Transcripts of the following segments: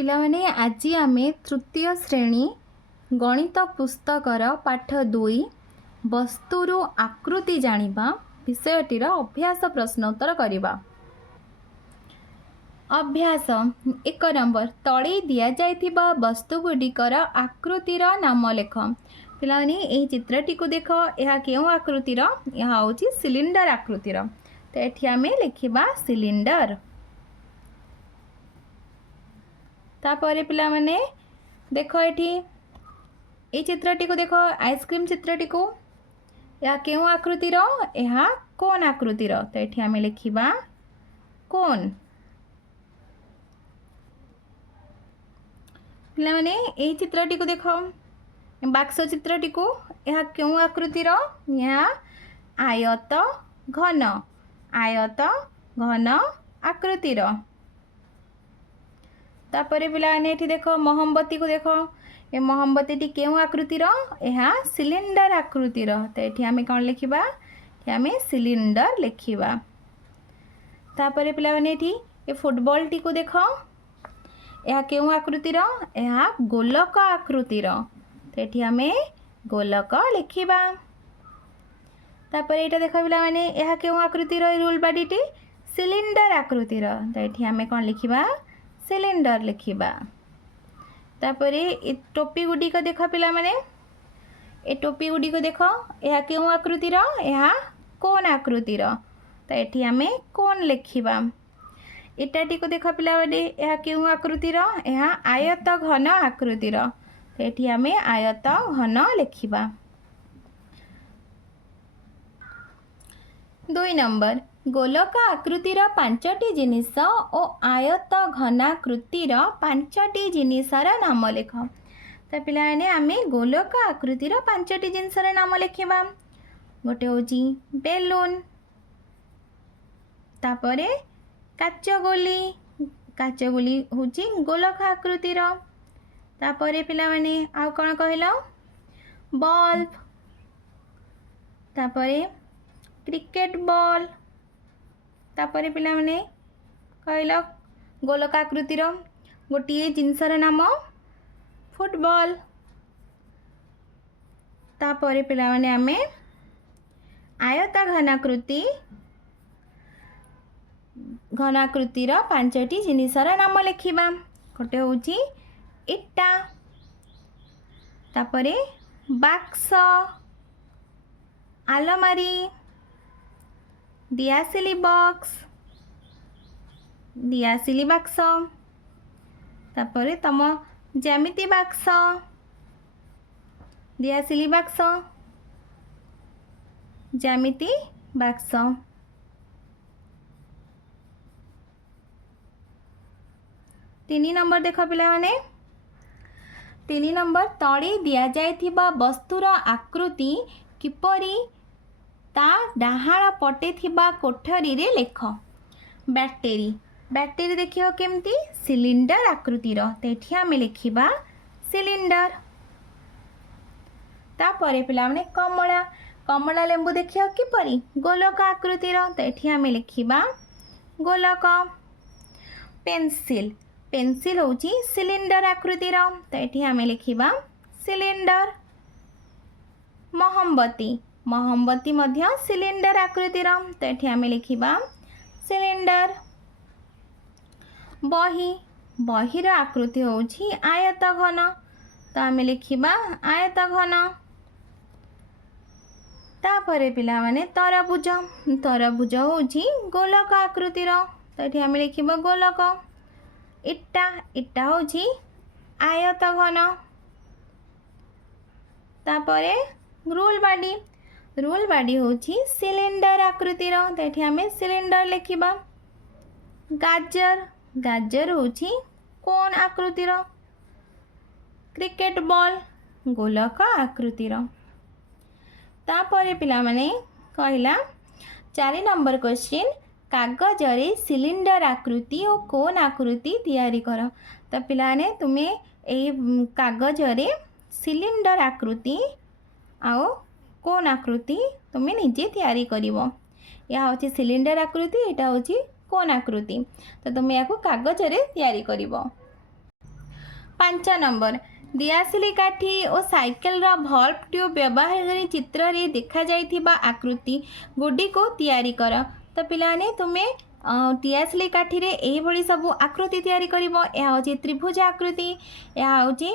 पिलामाने आज आमे तृतीय श्रेणी गणित पुस्तकर पाठ 2 वस्तुरु आकृति जानिबा विषयटीर अभ्यास प्रश्नोत्तर करिबा। अभ्यास 1 नंबर तळे दिया जाइथिबा वस्तुगुडिकर आकृतिर नाम लेख। पिलामाने एही चित्रटी को देख, यह केउ आकृतिर? यह होची सिलिंडर आकृतिर। तो एठी आमे लिखिबा सिलिंडर। तापरे पिला माने देख एठी ए चित्रटी को देख, आइसक्रीम चित्रटी को, या केउ आकृतिर? यह कोन आकृतिर। तो एठी आमे लिखिबा कोन। पिला माने ए चित्रटी को देख, बाक्स चित्रटी को, यह केउ आकृतिर? यह आयत घन, आयत घन आकृतिर। तापरे पिला माने एठी देख मोहम्बती को देख, ये मोहम्बती केउ आकृतिर? यह सिलिंडर आकृतिर। तो एठी आमे कोन लिखिबा? एठी आमे सिलिंडर लिखिबा। तापरे पिला माने एठी ये फुटबॉल टी को देख, यह केउ आकृतिर? यह गोलक आकृतिर। तो एठी आमे गोलक लिखिबा। तापरे एटा देख पिला माने यह केउ आकृतिर? Rule बाडीटी cylinder आकृतिर। तो एठी आमे कोन लिखिबा? सिलिंडर लिखिबा। तापरे ए टोपी गुडी को देख पिला माने, ए टोपी गुडी को देख, यह केउ आकृतिर? यह कोन आकृतिर। तो एठी आमे कोन लिखिबा। एटाटी को देख पिला माने, यह केउ आकृतिर? यह आयत घन आकृतिर। तो एठी आमे आयत घन लिखिबा। 2 नंबर गोलक आकृतिर 5टी जिनिस और आयत घनाकृतिर 5टी जिनिसर नाम लेख। तो पिलाने आमे गोलक आकृतिर 5टी जिनिसर नाम लिखिबा। गोटे होची बेलून, तापरे काचगोली होची गोलक आकृतिर। तापरे पिलाने आउ कोन कहलो? बल्ब, तापरे क्रिकेट बॉल, तापरे पिला माने कहल गोलक आकृतिर गोटे जिनसर नाम फुटबॉल। तापरे पिला माने आमे आयत घनाकृतिर 5टी जिनिसर नाम लिखिबा। गोटे होची इटा, तापरे बाक्स, आलमारी, दियासिली बॉक्स, दियासिली बाक्स, तापरे तम ज्यामिति बाक्स, दियासिली बाक्स, ज्यामिति बाक्स। 3 नंबर देख पिला माने, 3 नंबर तळे दिया जाइथिबा वस्तुर आकृति किपरि ता डाहाण पटे थिबा कोठरी रे लेख। बैटरी, बैटरी देखियो केमती? सिलिंडर आकृतिर। तो एठी आमे लिखिबा सिलिंडर। तापरे पिला माने कमला, कमला लेंबू देखियो किपरि? गोलक आकृतिर। तो एठी आमे लिखिबा गोलक। पेंसिल, पेंसिल होची सिलिंडर आकृतिर। तो एठी आमे लिखिबा सिलिंडर। मोहम्बती, मोहम्बती मध्य सिलिंडर आकृतिर। तो एठी आमे लिखिबा सिलिंडर। बही, बहीर आकृति होची आयत घन। तो आमे लिखिबा आयत घन। तापरे पिला माने तरबुज, तरबुज होची गोलक आकृतिर। तो एठी आमे लिखिबा गोलक। इटा, इटा होची आयत घन। तापरे रूल बाडी, रूल बाडी होची सिलिंडर आकृतिर। तो एठी आमे सिलिंडर लिखिबा। गाजर, गाजर होची कोन आकृतिर? क्रिकेट बॉल, गोलक आकृतिर। तापरे पिला माने कहला 4 नंबर क्वेश्चन, कागज रे सिलिंडर आकृति और कोन आकृति तैयारी कर। तो पिलाने तुमे ए कागज रे सिलिंडर आकृति आओ कोन आकृति तुम्हें निजे तैयारी करिवो। यह होची सिलिंडर आकृति, एटा होची कोन आकृति। तो तुम या कागज रे तैयारी करिवो। 5 नंबर दियासिली काठी और साइकिल भल्व ट्यूब व्यवहार करी चित्र रे देखा जाइथिबा आकृति गुडी को तैयारी कर। तो पिलाने तुम्हें दियासिली काठी रे एही भली सब आकृति तैयारी करिवो। या होची त्रिभुज आकृति, या होची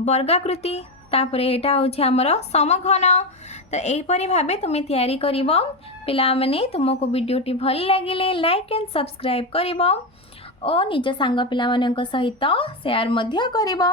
वर्गाकृति, तापरे एटा होची हमर समघन। तो एहीपरि भाबे तुम्हें तैयारी करिवो। पिला माने तुमको वीडियोटी भल लागिले लाइक एंड सब्सक्राइब करिवो और निज सांग पिला मानक सहित शेयर मध्य करिवो।